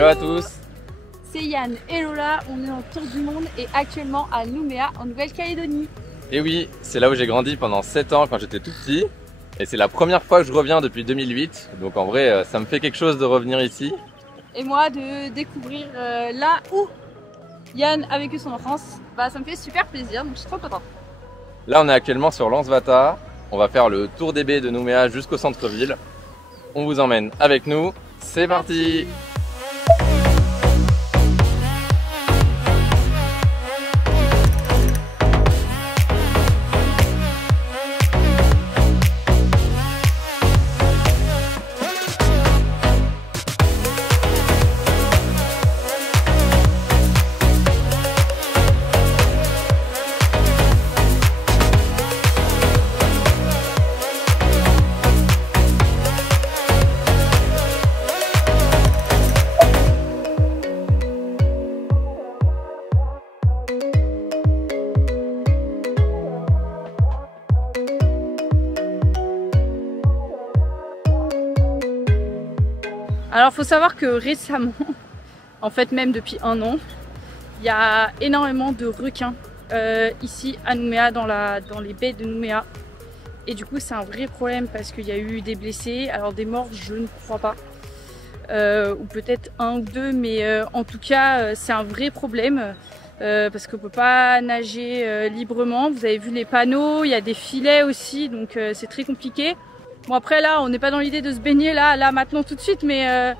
Hello à tous. C'est Yann et Lola, on est en tour du monde et actuellement à Nouméa en Nouvelle-Calédonie. Et oui, c'est là où j'ai grandi pendant 7 ans quand j'étais tout petit. Et c'est la première fois que je reviens depuis 2008. Donc en vrai, ça me fait quelque chose de revenir ici. Et moi de découvrir là où Yann a vécu son enfance, ça me fait super plaisir, donc je suis trop contente. Là on est actuellement sur Lansvata. On va faire le tour des baies de Nouméa jusqu'au centre-ville. On vous emmène avec nous. C'est parti! Alors faut savoir que récemment, en fait même depuis 1 an, il y a énormément de requins ici à Nouméa, dans les baies de Nouméa. Et du coup c'est un vrai problème parce qu'il y a eu des blessés, alors des morts je ne crois pas, ou peut-être 1 ou 2, mais en tout cas c'est un vrai problème parce qu'on ne peut pas nager librement. Vous avez vu les panneaux, il y a des filets aussi, donc c'est très compliqué. Bon après là on n'est pas dans l'idée de se baigner là maintenant tout de suite, mais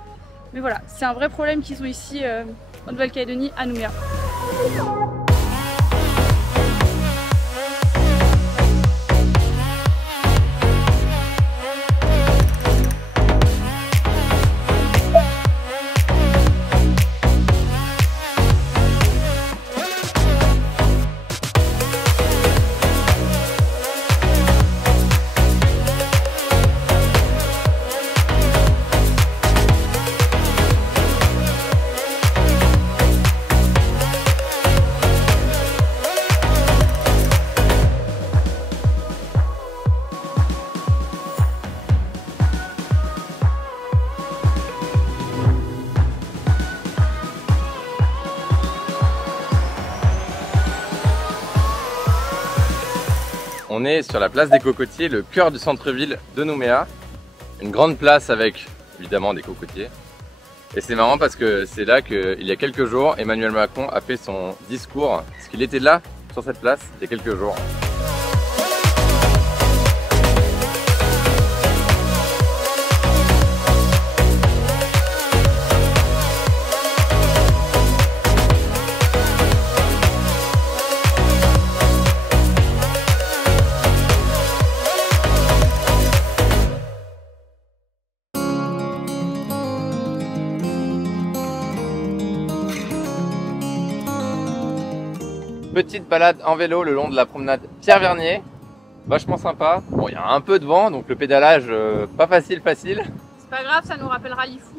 voilà, c'est un vrai problème qu'ils ont ici en Nouvelle-Calédonie à Nouméa. On est sur la place des Cocotiers, le cœur du centre-ville de Nouméa. Une grande place avec évidemment des cocotiers. Et c'est marrant parce que c'est là qu'il y a quelques jours, Emmanuel Macron a fait son discours. Parce qu'il était là, sur cette place, il y a quelques jours. Petite balade en vélo le long de la promenade Pierre-Vernier, vachement sympa. Bon, il y a un peu de vent, donc le pédalage pas facile. C'est pas grave, ça nous rappellera Lifou.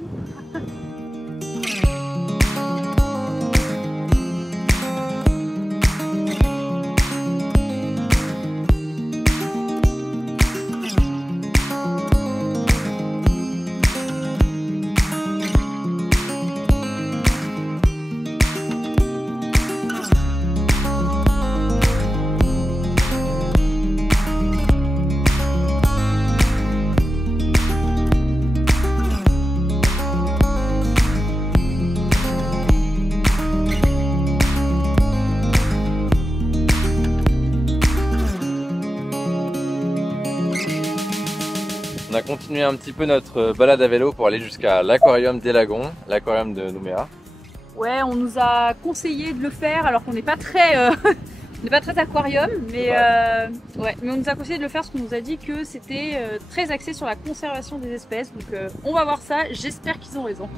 On a continué un petit peu notre balade à vélo pour aller jusqu'à l'aquarium des Lagons, l'aquarium de Nouméa. Ouais, on nous a conseillé de le faire alors qu'on n'est pas très, aquarium, mais on nous a conseillé de le faire parce qu'on nous a dit que c'était très axé sur la conservation des espèces. Donc on va voir ça, j'espère qu'ils ont raison.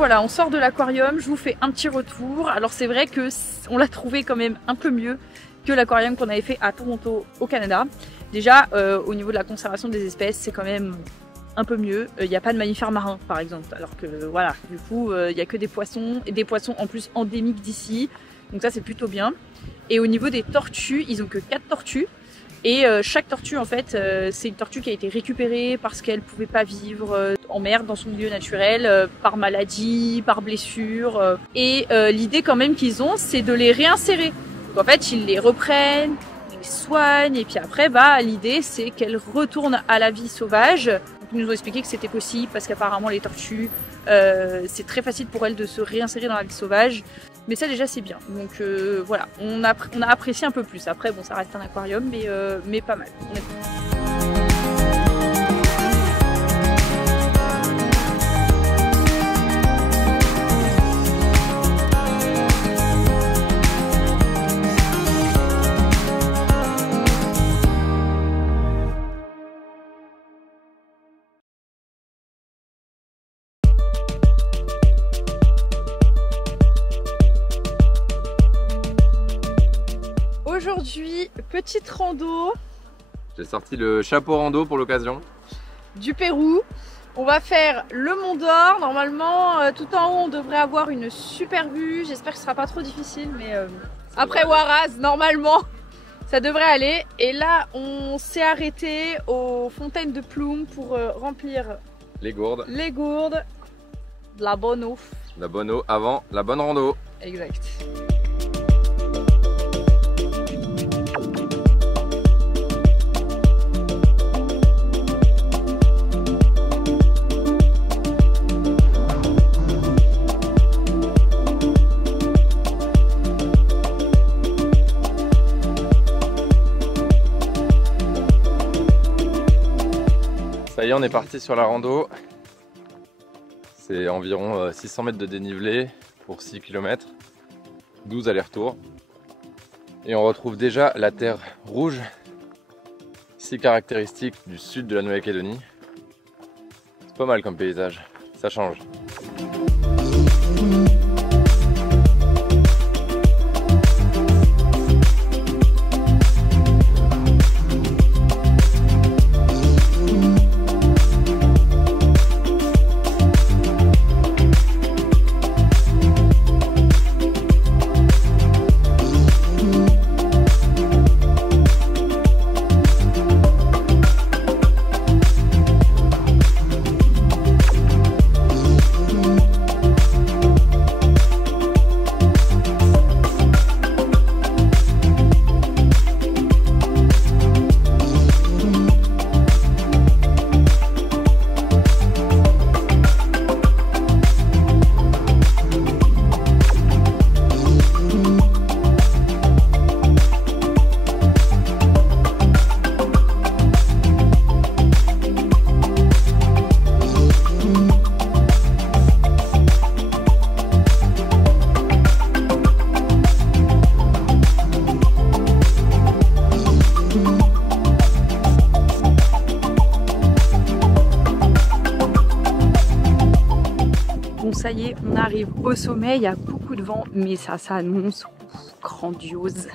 voilà, on sort de l'aquarium, je vous fais un petit retour. Alors c'est vrai que on l'a trouvé quand même un peu mieux que l'aquarium qu'on avait fait à Toronto au Canada. Déjà au niveau de la conservation des espèces, c'est quand même un peu mieux. Il n'y a pas de mammifères marins par exemple, alors que voilà, du coup il n'y a que des poissons, et des poissons en plus endémiques d'ici, donc ça c'est plutôt bien. Et au niveau des tortues, ils ont que 4 tortues. Et chaque tortue en fait, c'est une tortue qui a été récupérée parce qu'elle pouvait pas vivre en mer dans son milieu naturel, par maladie, par blessure. Et l'idée quand même qu'ils ont, c'est de les réinsérer. Donc en fait, ils les reprennent, ils les soignent, et puis après, bah l'idée c'est qu'elles retournent à la vie sauvage. Donc, ils nous ont expliqué que c'était possible parce qu'apparemment les tortues, c'est très facile pour elles de se réinsérer dans la vie sauvage. Mais ça déjà c'est bien, donc voilà, on a apprécié un peu plus. Après bon, ça reste un aquarium, mais pas mal. Aujourd'hui, petite rando. J'ai sorti le chapeau rando pour l'occasion. Du Pérou. On va faire le Mont d'Or. Normalement, tout en haut, on devrait avoir une super vue. J'espère que ce sera pas trop difficile, mais après Huaraz, normalement, ça devrait aller. Et là, on s'est arrêté aux fontaines de Plume pour remplir les gourdes. Les gourdes. De la bonne eau. La bonne eau avant la bonne rando. Exact. Ça y est, on est parti sur la rando. C'est environ 600 mètres de dénivelé pour 6 km, 12 allers-retours. Et on retrouve déjà la terre rouge, si caractéristique du sud de la Nouvelle-Calédonie. C'est pas mal comme paysage, ça change. Ça y est, on arrive au sommet, il y a beaucoup de vent, mais ça s'annonce grandiose.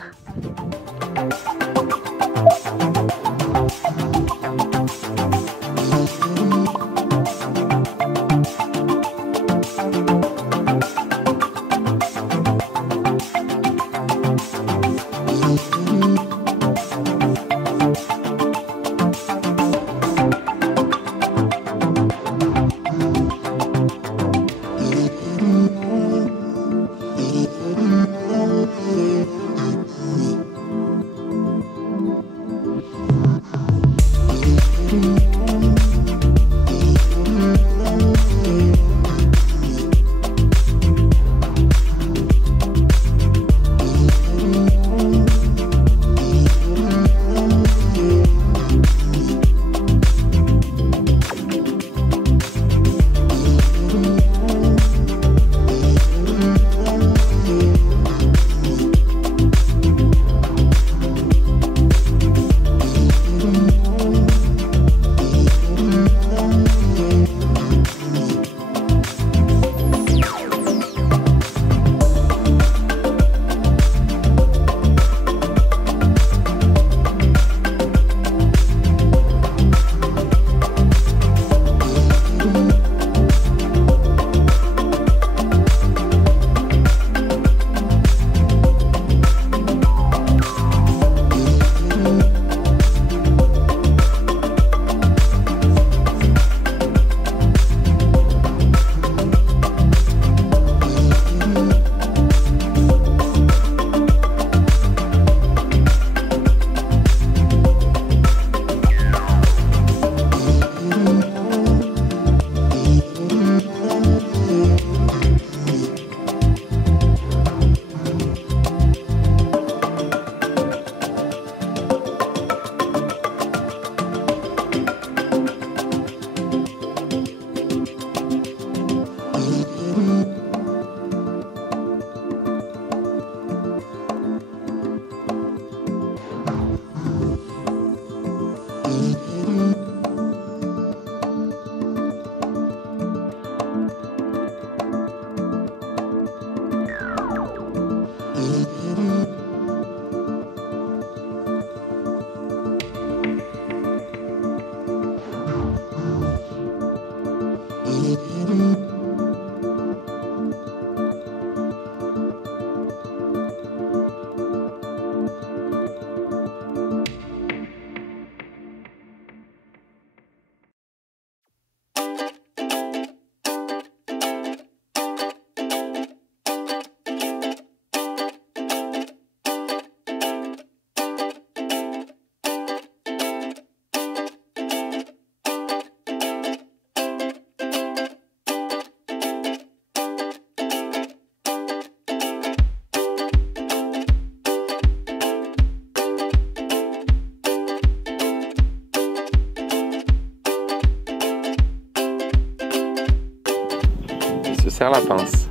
resserre la pince.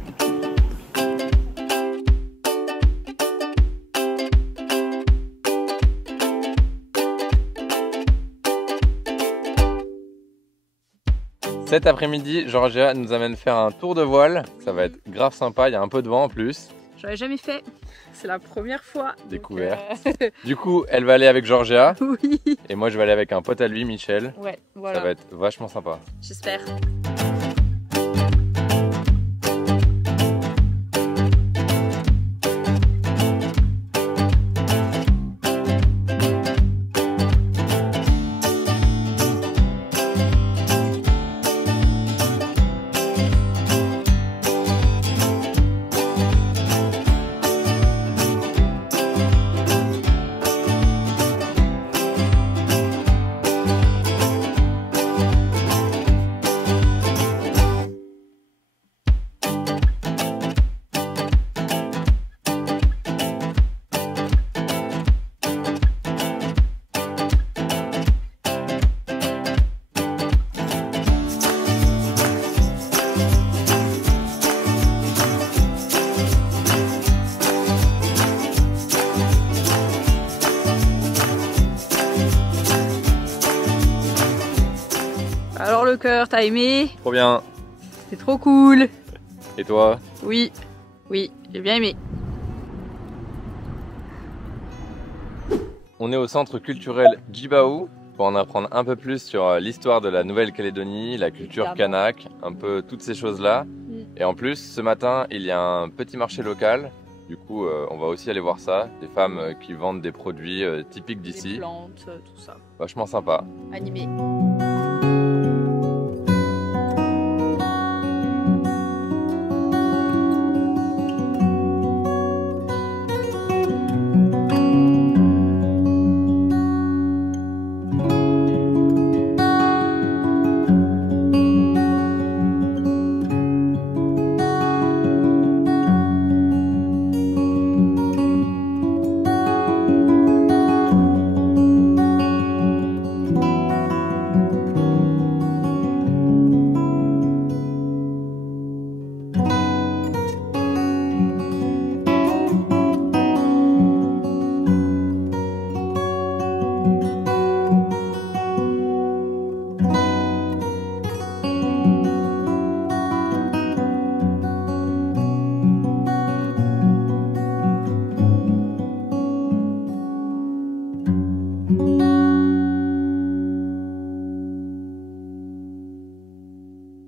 Cet après-midi, Georgia nous amène faire un tour de voile. Ça va être grave sympa, il y a un peu de vent en plus. J'en ai jamais fait, c'est la première fois. Découverte. Du coup, elle va aller avec Georgia. Oui. Et moi, je vais aller avec un pote à lui, Michel. Ouais, voilà. Ça va être vachement sympa. J'espère. Alors le cœur, t'as aimé? Trop bien. C'est trop cool. Et toi? Oui, oui, j'ai bien aimé. On est au centre culturel Djibaou pour en apprendre un peu plus sur l'histoire de la Nouvelle-Calédonie, la culture kanak, un peu toutes ces choses-là. Et en plus, ce matin, il y a un petit marché local. Du coup, on va aussi aller voir ça. Des femmes qui vendent des produits typiques d'ici. Des plantes, tout ça. Vachement sympa. Animé.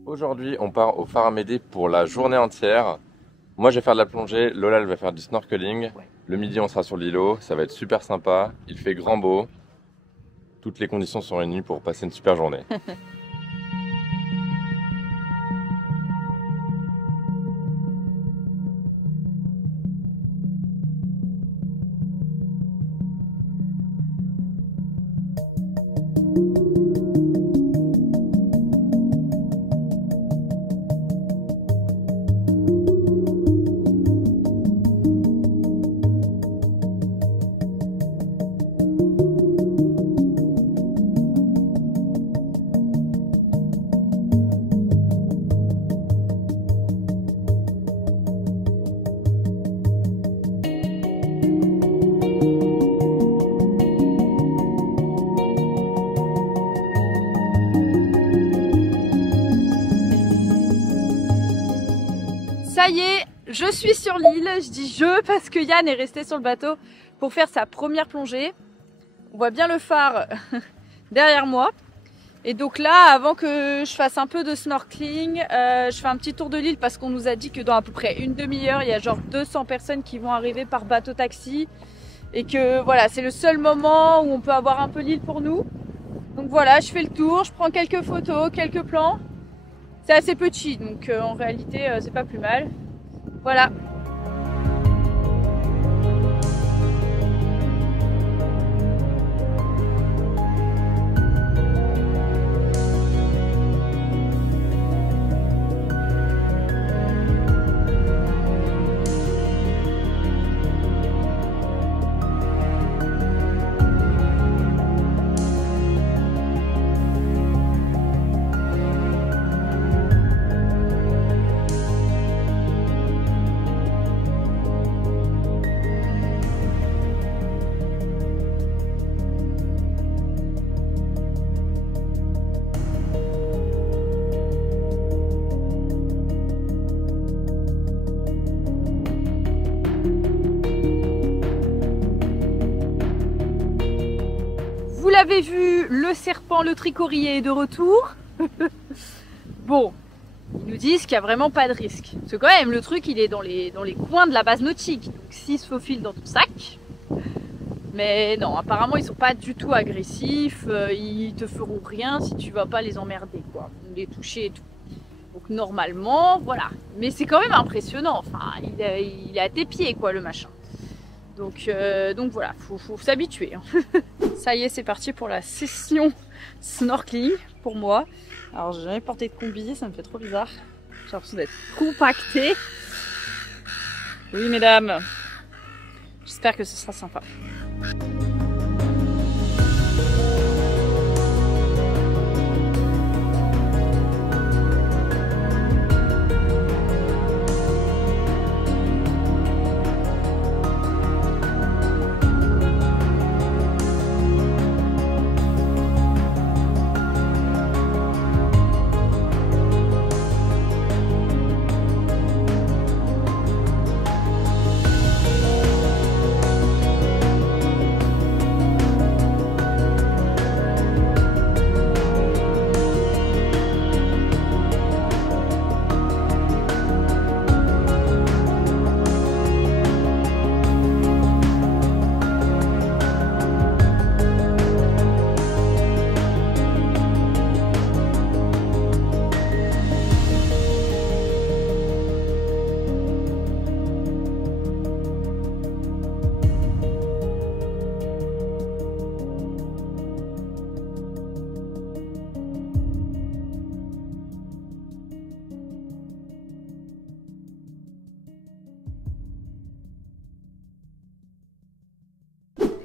Aujourd'hui, on part au phare Amédée pour la journée entière. Moi, je vais faire de la plongée, Lola, elle va faire du snorkeling. Ouais. Le midi, on sera sur l'îlot, ça va être super sympa. Il fait grand beau. Toutes les conditions sont réunies pour passer une super journée. Ça y est, je suis sur l'île. Je dis je parce que Yann est resté sur le bateau pour faire sa première plongée. On voit bien le phare derrière moi. Et donc là, avant que je fasse un peu de snorkeling, je fais un petit tour de l'île parce qu'on nous a dit que dans à peu près une demi-heure, il y a genre 200 personnes qui vont arriver par bateau-taxi. Et que voilà, c'est le seul moment où on peut avoir un peu l'île pour nous. Donc voilà, je fais le tour, je prends quelques photos, quelques plans. C'est assez petit, donc en réalité, c'est pas plus mal. Voilà. vous l'avez vu, le serpent, le tricorrier est de retour. Bon, ils nous disent qu'il n'y a vraiment pas de risque. Parce que quand même, le truc, il est dans les coins de la base nautique. Donc s'il se faufile dans ton sac... Mais non, apparemment, ils sont pas du tout agressifs. Ils te feront rien si tu vas pas les emmerder, quoi. Les toucher et tout. Donc normalement, voilà. Mais c'est quand même impressionnant. Enfin, il est à tes pieds, quoi, le machin. Donc voilà, faut s'habituer. Hein. Ça y est, c'est parti pour la session snorkeling pour moi. Alors, j'ai jamais porté de combi, ça me fait trop bizarre. J'ai l'impression d'être compactée. Oui, mesdames. J'espère que ce sera sympa.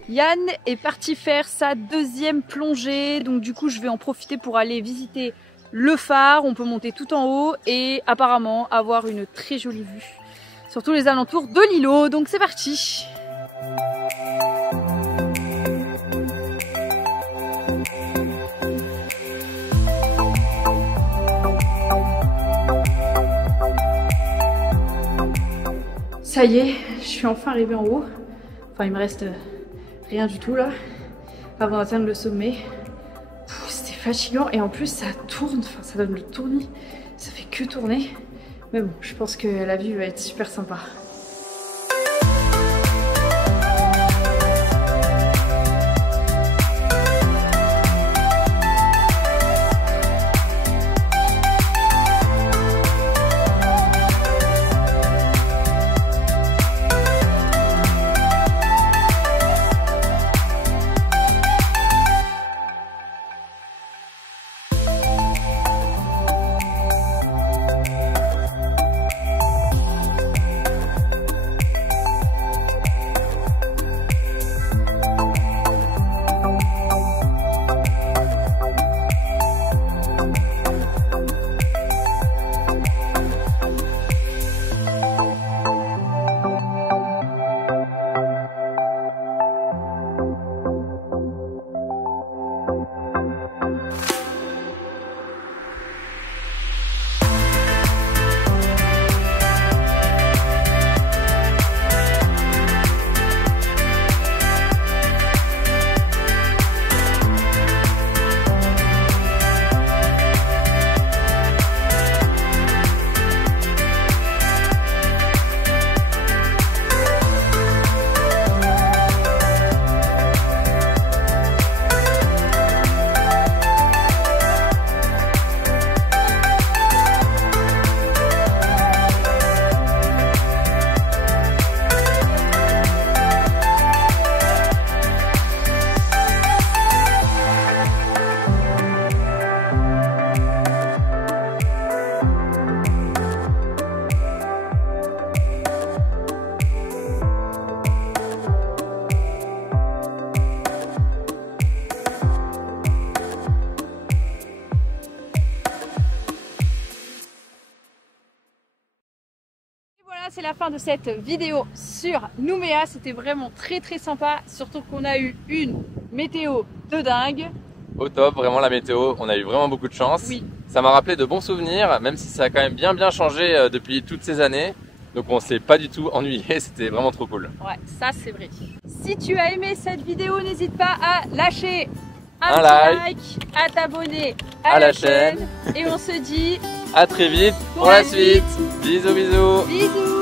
Yann est parti faire sa deuxième plongée, donc du coup je vais en profiter pour aller visiter le phare. On peut monter tout en haut et apparemment avoir une très jolie vue sur tous les alentours de l'îlot, donc c'est parti. Ça y est, je suis enfin arrivée en haut. Enfin il me reste rien du tout là, avant d'atteindre le sommet. C'était fatigant et en plus ça tourne, enfin ça donne le tournis, ça fait que tourner. Mais bon, je pense que la vue va être super sympa. C'est la fin de cette vidéo sur Nouméa. C'était vraiment très sympa, surtout qu'on a eu une météo de dingue. Au top, vraiment la météo, on a eu vraiment beaucoup de chance. Oui. Ça m'a rappelé de bons souvenirs, même si ça a quand même bien changé depuis toutes ces années. Donc on s'est pas du tout ennuyé, c'était vraiment trop cool. Ouais, ça c'est vrai. Si tu as aimé cette vidéo, n'hésite pas à lâcher un like, like, à t'abonner à la chaîne. Et on se dit à très vite pour la suite. Bisous bisous. Bisous.